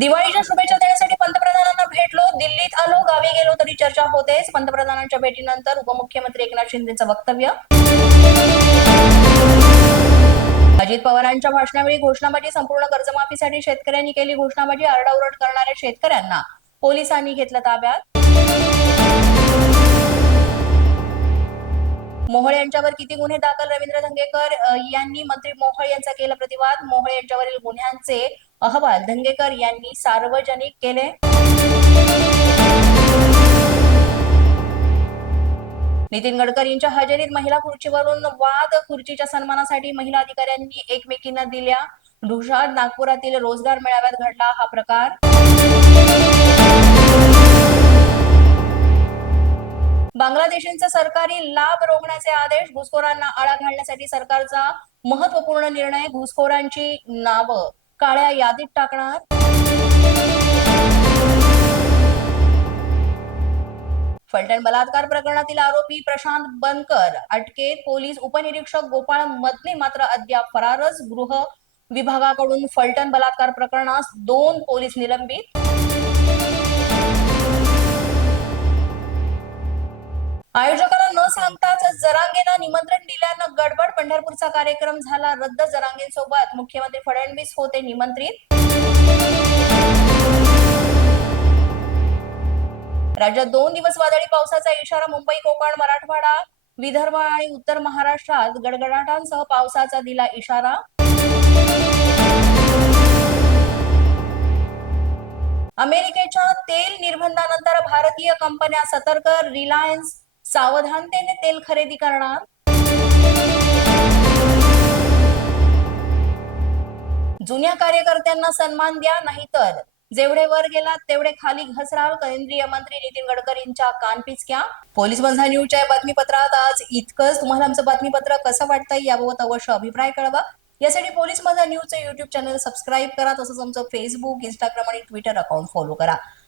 दिवाळीच्या शुभेच्छा देण्यासाठी पंतप्रधानांना भेटलो. दिल्लीत आलो गावी गेलो तरी चर्चा होतेच. पंतप्रधानांच्या भेटीनंतर उपमुख्यमंत्री एकनाथ शिंदेचं वक्तव्य. अजित पवारांच्या भाषणावेळी घोषणाबाजी संपूर्ण कर्जमाफीसाठी शेतकऱ्यांनी केली घोषणाबाजी. आरडाओरड करणाऱ्या शेतकऱ्यांना पोलिसांनी घेतलं ताब्यात. मोहोळ यांच्यावर किती गुन्हे दाखल? रवींद्र धंगेकर यांनी मंत्री मोहोळ यांचा केला प्रतिवाद. मोहोळ यांच्यावरील गुन्ह्यांचे अहवाल धंगेकर यांनी सार्वजनिक केले. नितीन गडकरींच्या हजेरीत महिला खुर्चीवरून वाद खुर्चीच्या सन्मानासाठी महिला अधिकाऱ्यांनी एकमेकींना दिल्या. ढुशाड नागपुरातील रोजगार मेळाव्यात घडला हा प्रकार. बांगलादेशींचे सरकारी लाभ रोखण्याचे आदेश घुसखोरांना आळा घालण्यासाठी सरकारचा महत्त्वपूर्ण निर्णय घुसखोरांची नावं. काळ्या यादीत टाकणार. फलटण बलात्कार प्रकरणातील आरोपी प्रशांत बनकर अटकेत पोलीस उपनिरीक्षक गोपाळ मदने मात्र अद्याप फरारच. गृह विभागाकडून फलटण बलात्कार प्रकरणास दोन पोलीस निलंबित. आयोजक न सांगताच जरांगेला निमंत्रण दिल्यानं गडबड. पंढरपूरचा कार्यक्रम झाला रद्द जरांगेसोबत. मुख्यमंत्री फडणवीस होते निमंत्रित. राज्यात दोन दिवस वादळी पावसाचा इशारा मुंबई कोकण मराठवाडा विदर्भ आणि उत्तर महाराष्ट्रात गडगडाटांसह पावसाचा दिला इशारा. अमेरिकेच्या तेल निर्बंधानंतर भारतीय कंपन्या सतर्क रिलायन्स सावधानतेने तेल खरेदी करणार. जुन्या कार्यकर्त्यांना सन्मान द्या नाहीतर जेवढे वर गेला तेवढे खाली घसराल. केंद्रीय मंत्री नितीन गडकरींच्या कानपिचक्या पोलीस बंधा न्यूजच्या बातमीपत्रात आज इतकंच. तुम्हाला आमचं बातमीपत्र कसं वाटतंय याबाबत अवश्य अभिप्राय कळवा. यासाठी पोलीस माझा न्यूजचं युट्यूब चॅनल सबस्क्राईब करा. तसंच आमचं फेसबुक इंस्टाग्राम आणि ट्विटर अकाउंट फॉलो करा.